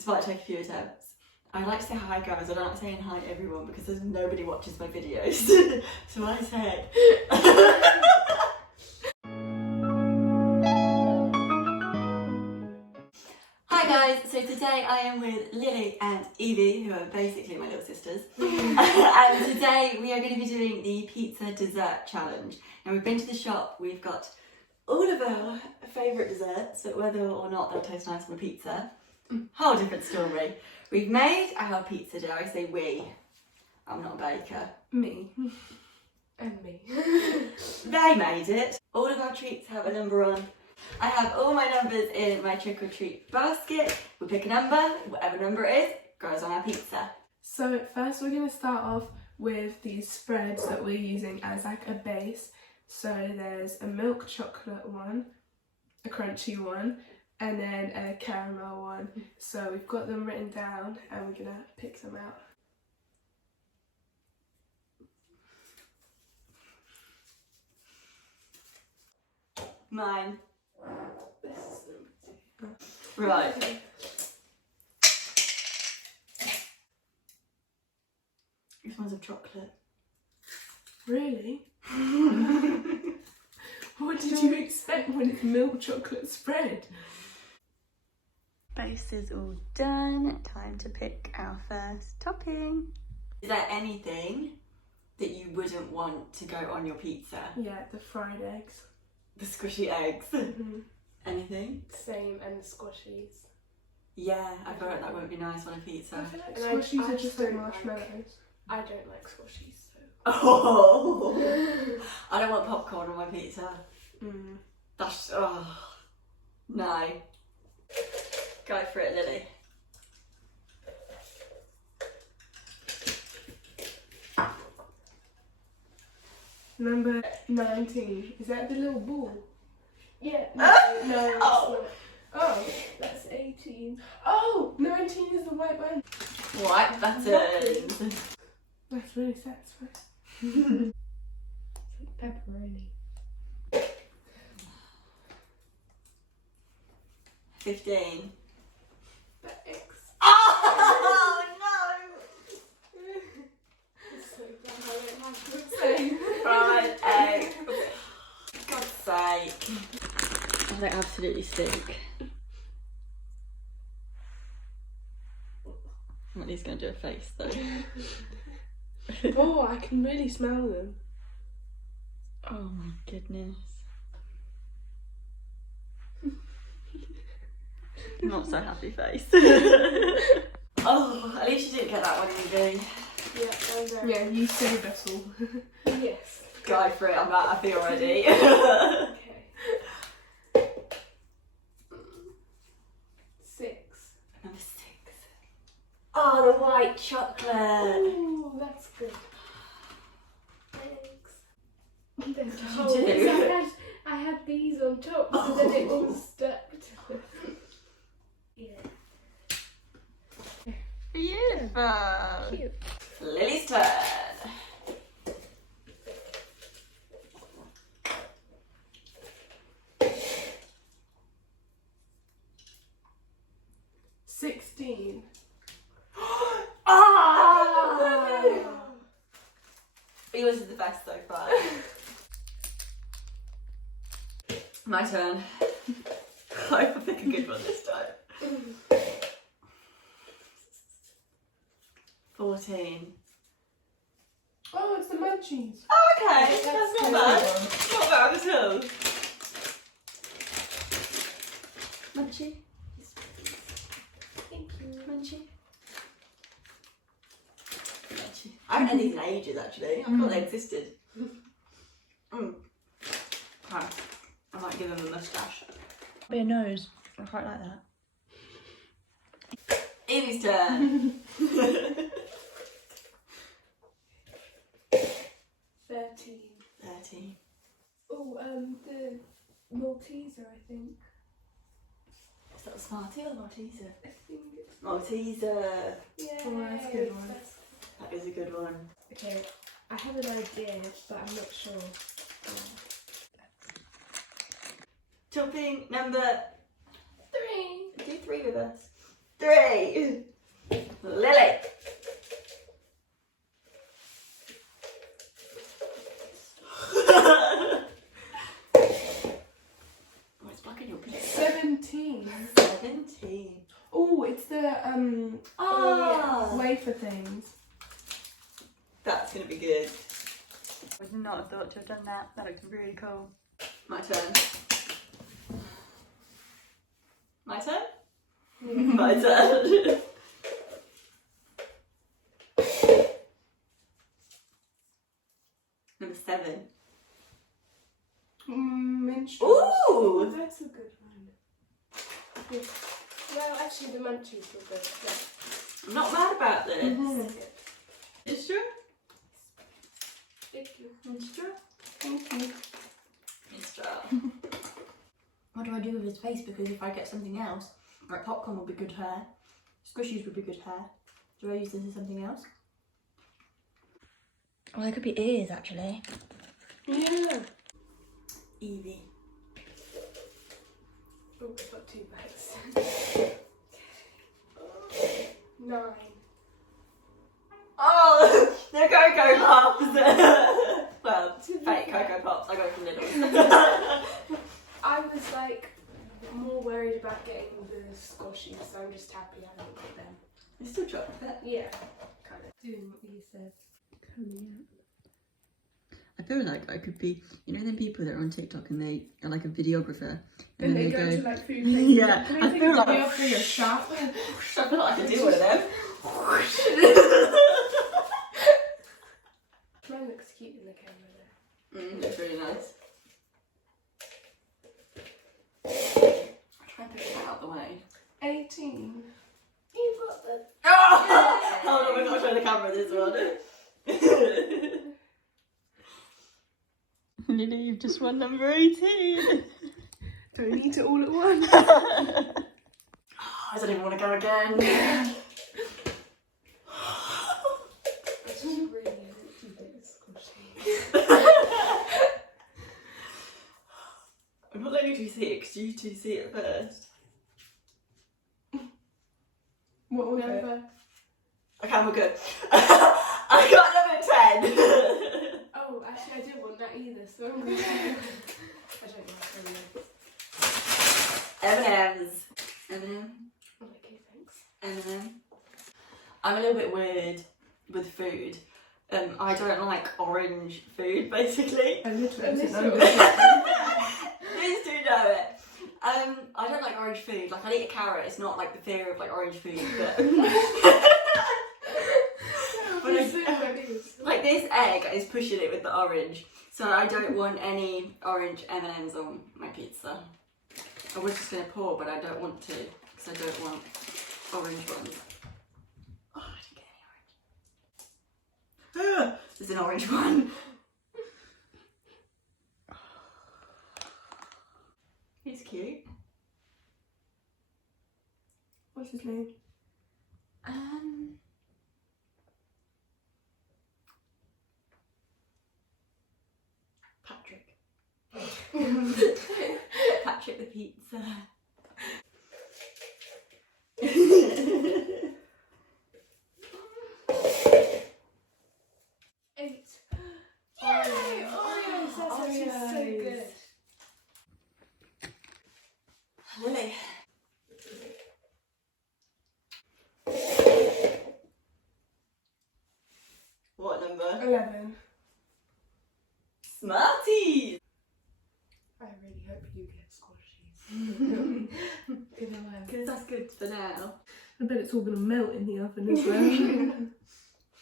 This might take a few attempts. I like to say hi guys, I don't like saying hi to everyone because there's nobody watches my videos. So I say Hi guys, so today I am with Lily and Evie, who are basically my little sisters. And today we are going to be doing the pizza dessert challenge. Now we've been to the shop, we've got all of our favourite desserts, but whether or not they'll taste nice on a pizza, whole different story. We've made our pizza dough. I say we. I'm not a baker. Me. And me. They made it. All of our treats have a number on. I have all my numbers in my trick or treat basket. We pick a number, whatever number it is, goes on our pizza. So first we're going to start off with these spreads that we're using as like a base. So there's a milk chocolate one, a crunchy one, and then a caramel one. So we've got them written down and we're gonna pick them out. Mine. Right. This one's of chocolate. Really? What did you expect when it's milk chocolate spread? Base is all done. Time to pick our first topping. Is there anything that you wouldn't want to go on your pizza? Yeah, the fried eggs. The squishy eggs. Anything? Same, and the squashies. Yeah, I feel like that won't be nice on a pizza. I feel like And squashies I are just don't like marshmallows. I don't like squashies, so. Oh, I don't want popcorn on my pizza. That's, oh, no. Go for it, Lily. Number 19. Is that the little ball? Yeah. No, it's Oh. not. Oh, That's 18. oh, 19 is the white bun. White buttons. That's really satisfying. Pepperoni. 15. The X. Oh no! It's so bad I don't have to say. Fried egg. God's sake. Oh, they absolutely stink. I'm at least going to do a face though. Oh, I can really smell them. Oh my goodness. Not so happy face. Oh, at least you didn't get that one, Evie. Yeah, I'm very. Yeah, you saved us all. Yes. Go for it, I'm not happy already. Okay. 6. Number 6. Oh, the white chocolate. Ooh, that's good. Thanks. There's a hole. do? So I had these on top, so then it all stuck to it. Yeah. Beautiful. Cute. Lily's turn. $16. Oh! Yours is the best so far. My turn. I hope I pick a good one this time. 14. Oh, it's the munchies. Oh, okay, that's not bad. Not bad at all. Munchie. Thank you. Munchie. Munchie. I haven't had these in ages actually. I thought they existed. Okay. I might give them a moustache. Be a nose. I quite like that. Evie's turn. 13. Oh, the Malteser, I think. Is that a Smartie or Malteser? I think it's. Malteser. Yeah. Oh, that's a good one. That is a good one. Okay, I have an idea, but I'm not sure. Topping number 3. Do 3 with us. 3. Lily. Oh, it's blocking your pizza. 17. 17. Oh, it's the wafer things. That's gonna be good. I would not have thought to have done that. That looks really cool. My turn. My turn? My turn. Number 7. Minstrels. Ooh! That's a good one. Well, actually, the munchies were good. Yeah. I'm not mad about this. Mhm. It's true. Thank you. It's true. Thank you. It's true. What do I do with his face? Because if I get something else, like popcorn would be good hair. Squishies would be good hair. Do I use this as something else? Well, there could be ears actually. Yeah. Evie. Oh, I've got 2 bags. 9. Oh, they're Cocoa Pops. Well, fake Cocoa Pops. I got it from Lidl. I was like more worried about getting the squashies, so I'm just happy I haven't got them. It's still chocolate. Yeah, kind of. Doing what you said. Coming I feel like I could be, you know, them people that are on TikTok and they are like a videographer, And they go to like food places. Yeah, Can I I take feel a like- video for your shop? I feel like I could do one of them. Mine looks cute in the camera there. Looks really nice. I'll try and push it out the way. 18. You got the. Oh! Hold on, we've got to show the camera this one. Lily, you've just won number 18. Do I need it all at once? I don't even want to go again. I just really hope you get the squashy. I'm not letting you see it because you two see it first. What was it? Number. Okay, we're good. I got number 10. Oh, actually, I didn't want that either, so I'm gonna. I don't know. M&M's. M&M. Okay, thanks. M&M. I'm a little bit weird with food. I don't like orange food, basically. A little bit. little. Please do know it. I don't like orange food. Like, I eat a carrot. It's not like the fear of like orange food, but but like this egg is pushing it with the orange, so I don't want any orange M&Ms on my pizza. I was just gonna pour, but I don't want to because I don't want orange ones. Oh, I didn't get any orange. There's an orange one. He's cute. What's his name? Patrick. Patrick the pizza. Eight. Oreos. Oreos. That's actually so good. Lily. What number? 11. Smarties! I really hope you get squashies. Because that's good for now. I bet it's all going to melt in the oven as well.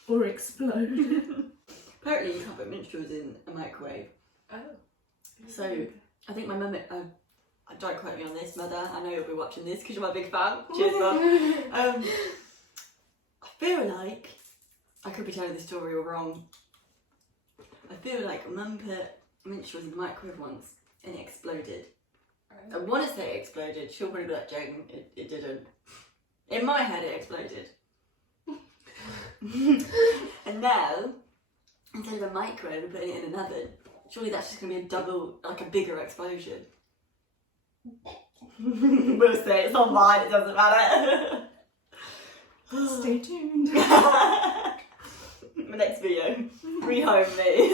Or explode. Apparently you can't put minstrels in a microwave. Oh. So, I think my mum, don't quote me on this, Mother, I know you'll be watching this because you're my big fan. Cheers, Mum. I feel like, I could be telling this story all wrong. I feel like Mum put minstrels in the microwave once and it exploded. I want to say it exploded. She'll probably be like, Jaden, it didn't. In my head, it exploded. And now, instead of a microwave, we're putting it in an oven. Surely that's just going to be a double, like a bigger explosion. We'll say it's not mine, it doesn't matter. Stay tuned. My next video, rehome me.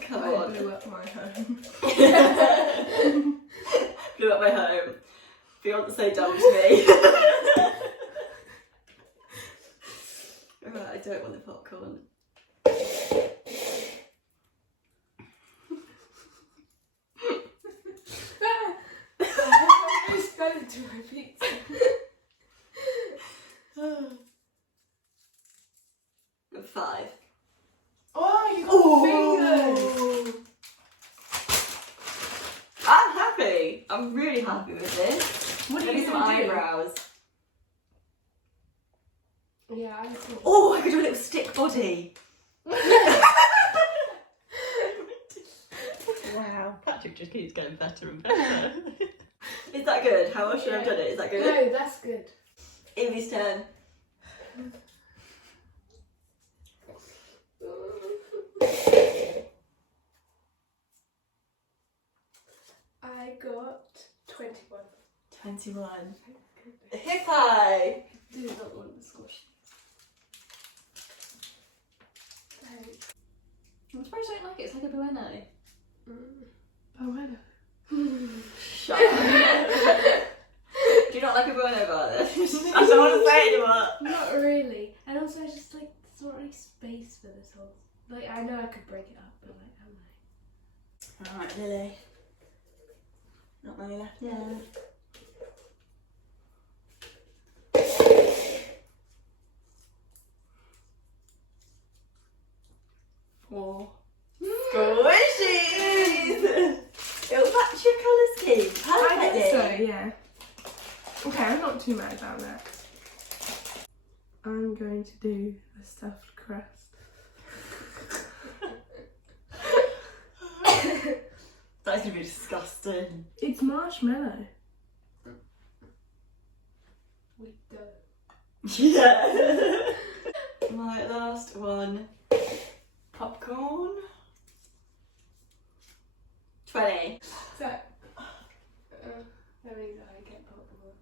Come I on. blew up my home. Blew up my home. Beyonce dumped me. Right, I don't want the popcorn. I spell it to my pizza. 5. Oh, you got fingers. I'm happy. I'm really happy with this. What are Maybe you some gonna do? eyebrows. Yeah, I think. Oh, I could do a little stick body. Wow, Patrick just keeps getting better and better. Is that good? How else should I have done it? Is that good? No, that's good. Amy's turn. I got 21. 21. Hip high. Do not want the squash. I'm surprised I don't like it. It's like a bueno. Oh, well. Shut up. Do you not like a bueno bar then? I don't want to say it anymore. Not really. And also, I just like, there's not really space for this whole. Like, I know I could break it up, but like, I'm like. Alright, Lily. Not many left now. Four. Squishies! It'll match your colour scheme I perfectly. think so, yeah. Okay, I'm not too mad about that. I'm going to do the stuffed crust. That's going to be disgusting. It's marshmallow. With the. Yeah. My last one. Popcorn. 20. So. That means I get popcorn.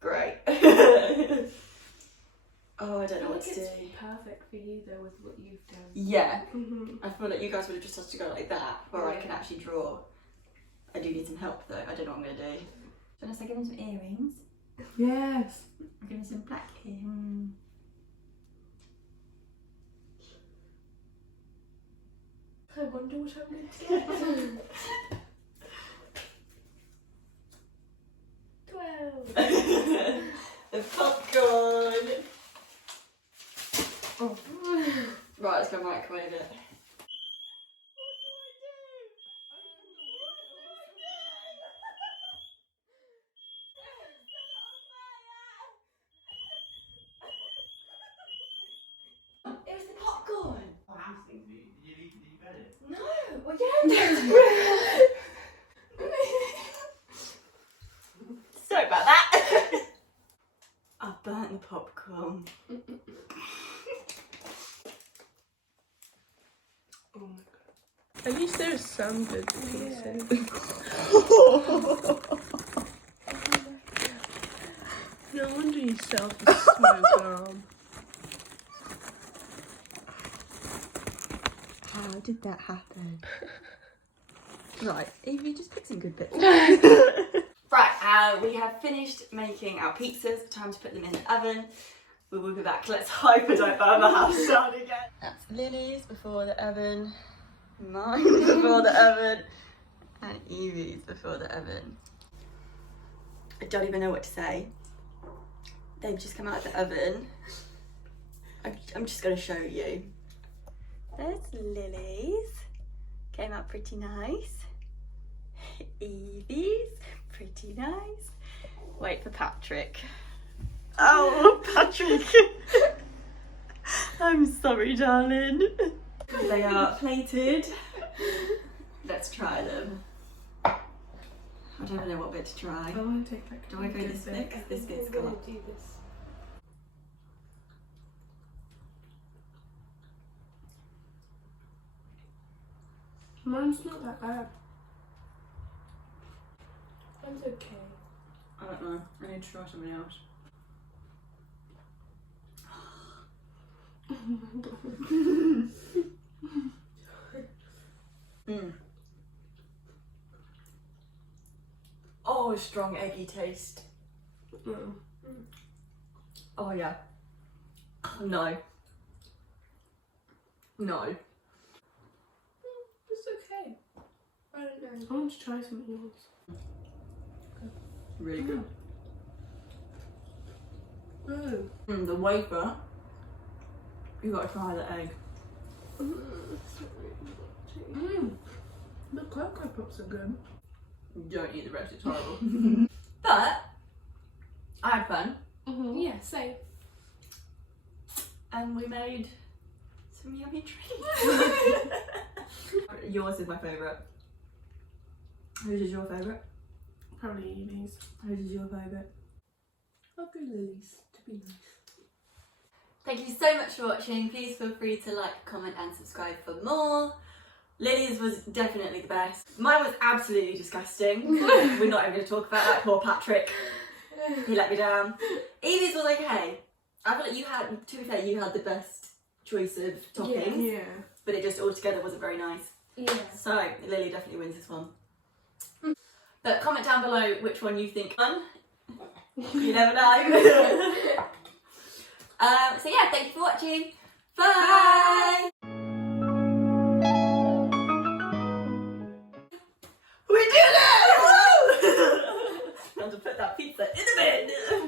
Great. Oh, I don't know I what think to do. it's perfect for you though with what you've done. Yeah. Mm-hmm. I feel like you guys would have just had to go like that, where I can actually draw. I do need some help though. I don't know what I'm going to do. Unless I give him some earrings. Yes. I'll give him some black earrings. I wonder what I'm going to get. 12. The popcorn. Oh. Right, let's go microwave it. It was the popcorn. Oh, hamsters, did you bet it? No, well yeah. Sorry about that. I burnt the popcorn. Oh my god. At least there's some good pieces. No wonder you self-smoke arm. How did that happen? Right, Evie, just pick some good bits. Right, we have finished making our pizzas. Time to put them in the oven. We will be back. Let's hope I don't burn the house down again. That's Lily's before the oven, mine before the oven, and Evie's before the oven. I don't even know what to say. They've just come out of the oven. I'm just going to show you. There's Lily's. Came out pretty nice. Evie's. Pretty nice. Wait for Patrick. Oh, Patrick. I'm sorry, darling. They are plated. Let's try them. I don't know what bit to try. I want to take that. Do I go this bit? 'Cause this bit's I'm come gonna up. do this. Mine's not that bad. Mine's okay. I don't know. I need to try something else. Mm. Oh, strong eggy taste. Mm. Oh yeah. No. No. It's okay. I don't know. I want to try some of yours. Really good. Oh. The wafer. You gotta try the egg. The Cocoa Pops are good. Don't eat the rest, it's horrible. But I had fun Yeah, same. and we made some yummy treats. Yours is my favourite. Whose is your favourite? Probably Evie's. Whose is your favourite? I'll go Lily's to be nice. Thank you so much for watching. Please feel free to like, comment and subscribe for more. Lily's was definitely the best. Mine was absolutely disgusting. We're not even going to talk about that. Poor Patrick. He let me down. Evie's was okay. I feel like you had, to be fair, you had the best choice of toppings. Yeah. But it just altogether wasn't very nice. Yeah. So Lily definitely wins this one. But comment down below which one you think won. You never know. So yeah, thank you for watching. Bye. We did it! Woo! Time to put that pizza in the bin.